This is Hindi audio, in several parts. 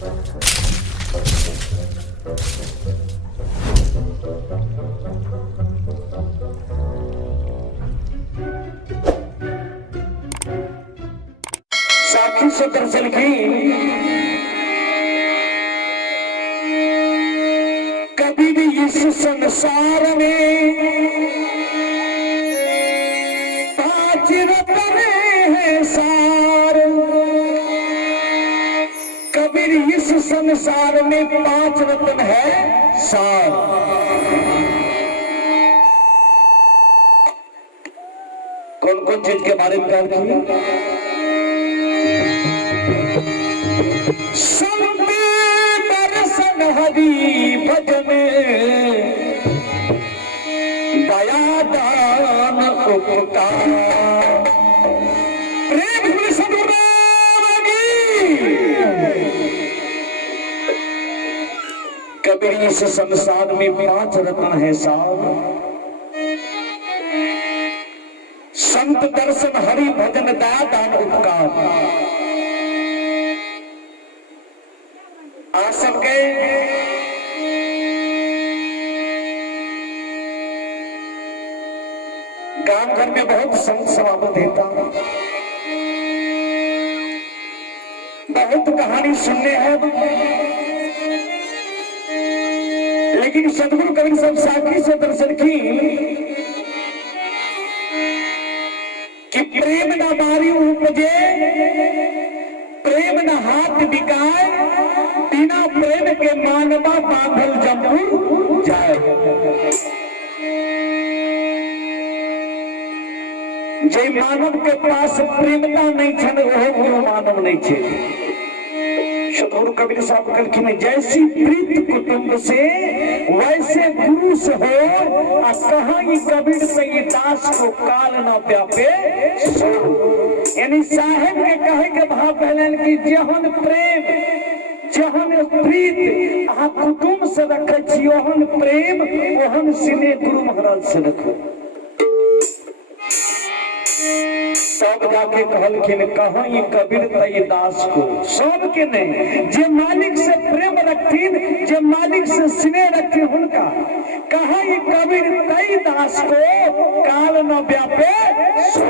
साखी से दर्शन की कभी भी इस संसार में पांच रतन है सार। कबीर इस संसार में पांच रतन है सार। कौन कौन चीज के बारे में ख्याल किया? संत दर्शन हरि भजन दया दान उपकार। प्रेम गुरु सदगुरुदेव की। कबीर इस संसार में पांच रत्न है साहब। संत दर्शन हरि भजन दया दान उपकार। आज सबके गांव घर में बहुत संत समागम देता, बहुत कहानी सुनने हैं, लेकिन सदगुरु कबीर साहब साखी से दर्शन की कि प्रेम न बारी उपजे, प्रेम न हाथ बिकाए, बिना प्रेम के मानवा बांधल जम्मू जाए। जे मानव के पास प्रेमता नहीं छन वो मानव नहीं छे। सदगुरु कबीर साहब कहलखिन जैसी प्रीत कुटुंब से वैसे गुरु से हो। कहाँ कबीर से दास को काल न व्यापे सो। यानी साहेब के कहे के भाव पहलन की जहन प्रेम जहन प्रीत अहाँ कुटुंब से रखे छी, ओहन प्रेम ओहन सिने गुरु महाराज से रखो। सब जाके कहलखिन कहाँ ये कबीर तई दास को। सब के नहीं, जे मालिक से प्रेम रखतीन, जे मालिक से स्नेह रखतीन उनका। कहाँ ये कबीर तई दास को काल न व्यापे सो।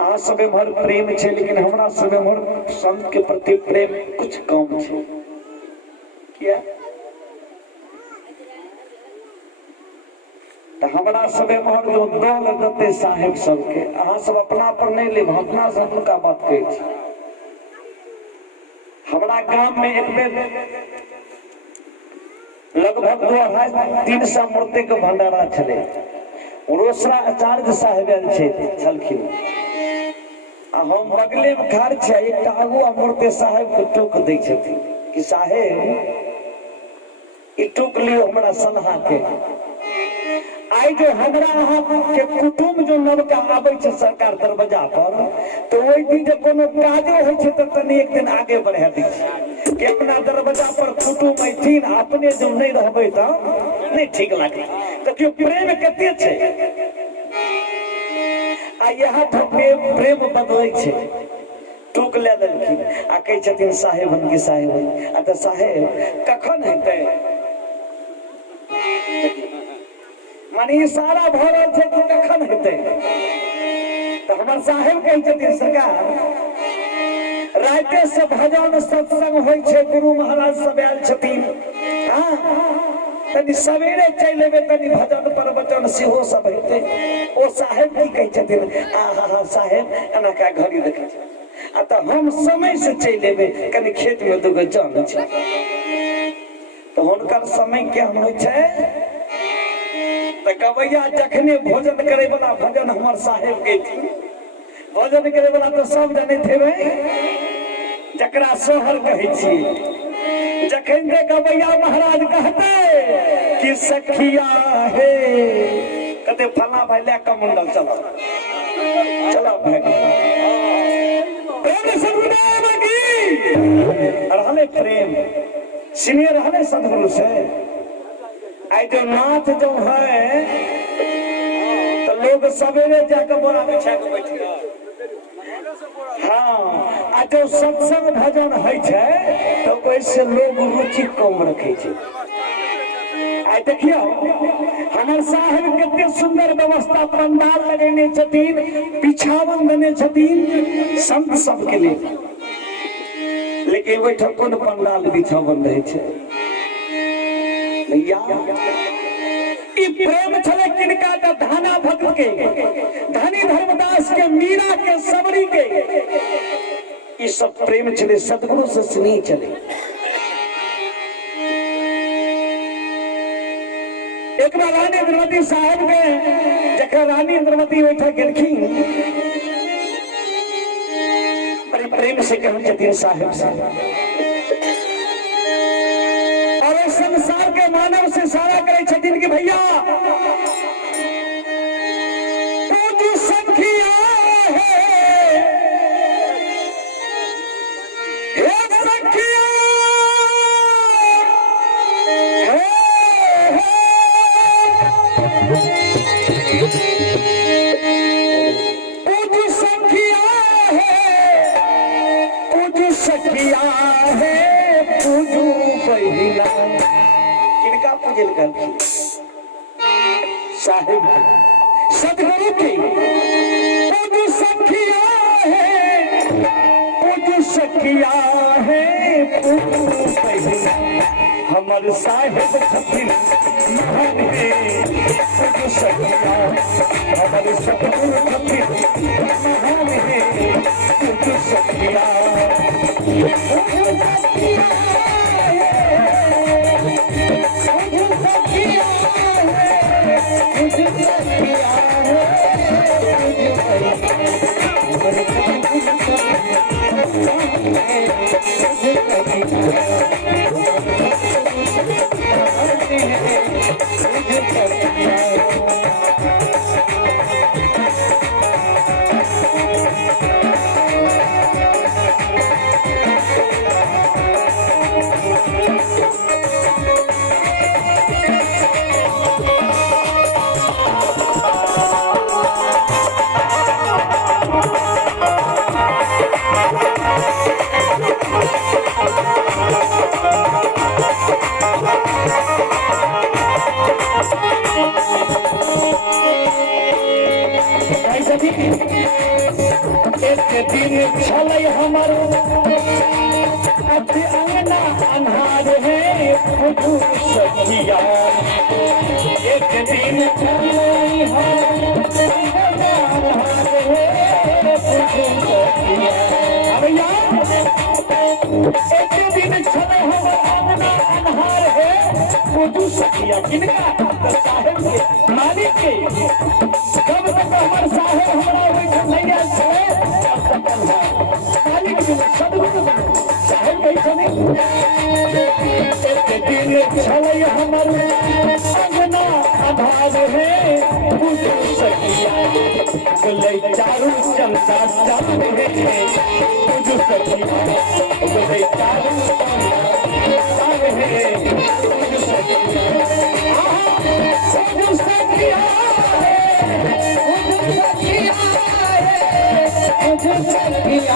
आ सबे भर प्रेम छे, लेकिन हमरा सबे भर संत के प्रति प्रेम कुछ कम छे। क्या तो हमारा सबे मोहर जो दौल दते साहेब सबके अहाँ सब अपना पर नहीं ले, अपना से उनका बात कहे। हमारा गांव में एक बेर लगभग 2-300 मूर्ति के भंडारा चले। रोसड़ा आचार्य साहेब छलखिन, हम बगले में खाड़ छे। एक आगू मूर्ति साहेब को टोक दै छथिन कि साहेब ई टोक लियो हमरा सन्हा के। आई जो हमरा अहाँ के कुटुंब जो नवका आबै छे सरकार दरवाजा पर, तो ओई दिन जे कोनो काजो होय छे त तनी एक दिन आगे बढ़ा दै छे कि अपना दरवाजा पर कुटुंब ऐथिन, अपने जो नहीं रहबै त नहीं ठीक लागे। तो क्यों प्रेम कते छे आ यहाँ तो प्रेम बदलै छे। टूक ले लेलखिन आ कहै छथिन साहेब की साहेब आ त साहेब कखन हेतै। माने इशारा भ रहल छै कि कखन हेतै। तो हमर साहेब कहै छथिन सरकार राते से भजन सत्संग होइ छै, गुरु महाराज सब आयल छथिन। हां तनी सवेरे चलि एबै, तनी भजन प्रवचन सेहो सब हेतै। ओ साहेब की कहै छथिन आहा साहेब एना का घड़ी देखै छै आ त हम समय से चलि एबै, कनी खेत में दुगो जान छै। तो हुनकर समय केहन होइ छै त गवैया जखने भोजन करे वाला भजन हमर साहेब गैथिन। भोजन करे वाला तो सब जानैत हेबै, जकरा सोहर कहै छी। जखन के गवैया महाराज कहते कि सखिया हे कहते फला भाई ले का मुंडल चलो चलो प्रेम सदगुरुदेव की। रहले प्रेम सिने रहले सदगुरु से। आई जो नाथ जो है तो लोग सवेरे जाकर बोरा बिछा के बैठे। हाँ आ जो सत्संग भजन है तो वैसे लोग रुचि कम रखे छे। आई देखियो हमार साहब कितने सुंदर व्यवस्था पंडाल लगेने छथिन, पिछावन देने छथिन संत सब के लिए, लेकिन बैठ कोन पंडाल बिछावन रहे छे भैया। ई प्रेम छले किनका त धाना भक्त के, धनी धर्मदास के, मीरा के, सबरी के, ये सब प्रेम चले, सदगुरु से स्नेह चले। एक बार रानी इंद्रवती साहब के जखन रानी इंद्रवती बैठा गेलखिन, बड़े प्रेम से कहन छथिन साहेब से, और संसार के मानव से सारा करे छथिन कि भैया पूजी सखिया है, साहिब सदगुरु की पूजू सखिया है, पूजू सखिया है, पूजू पहिला हमर साहिब छथिन महान है, पूजू सखिया हमर सदगुरु छथिन महान है, पूजू सखिया एक दिन छलै हमर अति अंगना अन्हार है, पूजू सखिया। एक दिन छलै हमर अंगना अन्हार है, पूजू सखिया। भैया एक दिन छलै हमर अंगना अन्हार है, पूजू सखिया। किनका साहेब के मालिक के, कब तक हमर साहेब हमरा बैठल नहीं आयल छलै, मालिक के सदगुरु साहेब कैसे एक दिन छलै हमर अंगना आधार है, पूजू सखिया। बोले चारू चंदा चांद है, पूजू सखिया। बोले चारू चंदा चांद है, पूजू सखिया। पूजू सखिया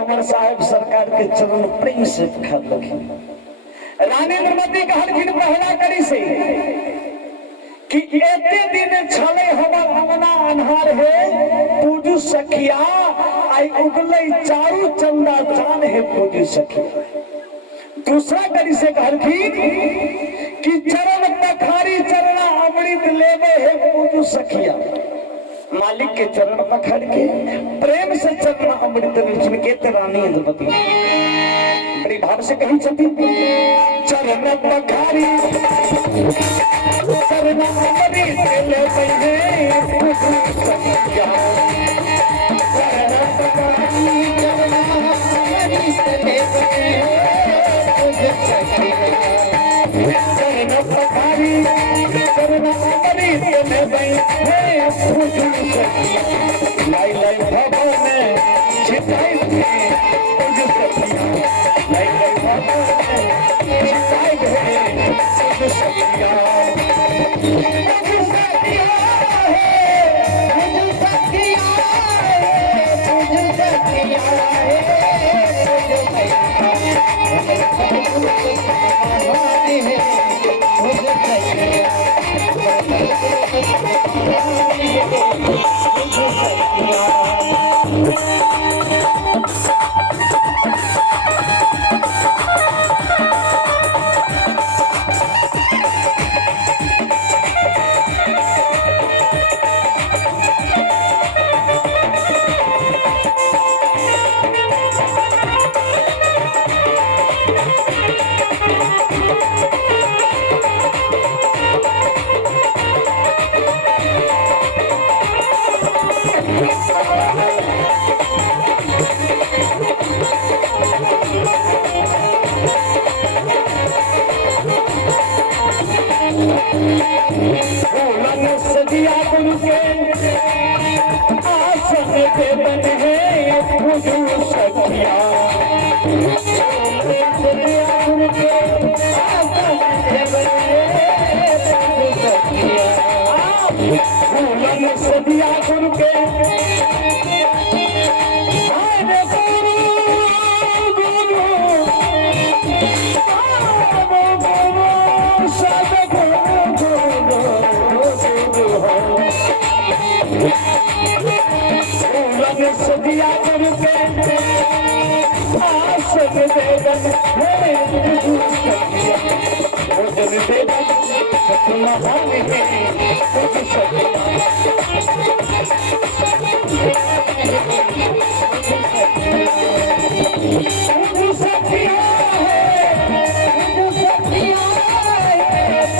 हमारे साहब सरकार के चरण प्रेम से खा लगे। रानी द्रौपदी कहलखिन पहला कड़ी से कि एते दिन छले हमर अंगना अन्हार है पूजू सखिया आई उगले चारू चंदा चान है पूजू सखिया। दूसरा कड़ी से कहलखिन कि चरण पखारी चरना अमृत लेवे है पूजू सखिया। मालिक के चरण पकड़ के प्रेम से चरण अमृत के रानी द्रौपदी बड़ी भाव से कही छथि चरण पखारी चरण अमृत लेवे है पूजू सखिया। चरण पखारी चरण अमृत लेवे है पूजू सखिया। चरण पखारी चरण अमृत लेवे है पूजू सखिया। लाई लाई भवन छिपाई है पूजू सखिया। लाई लाई भवन छिपाई है पूजू सखिया। पूजू सखिया है पूजू सखिया है पूजू सखिया है पूजू सदिया गुरु के आसन के बन है पूजू सखिया। सदिया गुरु के आसन के बन है पूजू सखिया। सदिया गुरु के सदिया करके आसक देवन है पूजू सखिया। भोजन देवन सतना हम है पूजू सखिया। पूजू सखिया है पूजू सखिया है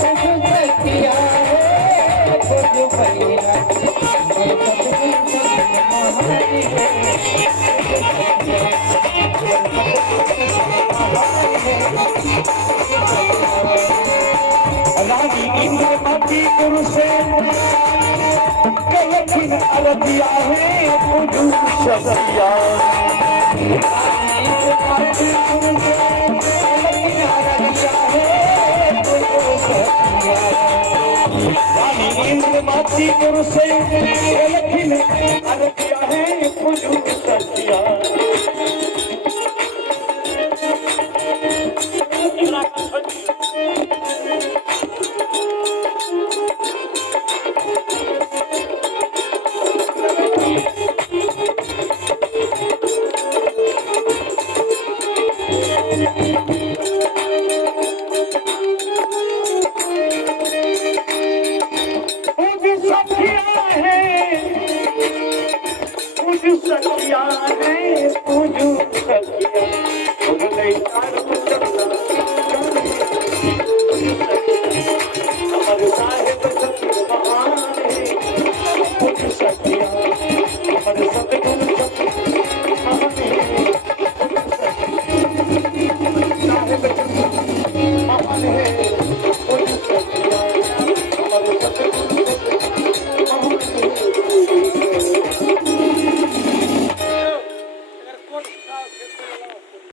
पूजू सखिया है पूजू सखिया। रानी इंद्रमती गुरु से कलखिन अरबिया है पूजू सखिया। रानी इंद्रमती गुरु से कलखिन अरबिया है पूजू सखिया। पूजू सखिया है पूजू सखिया।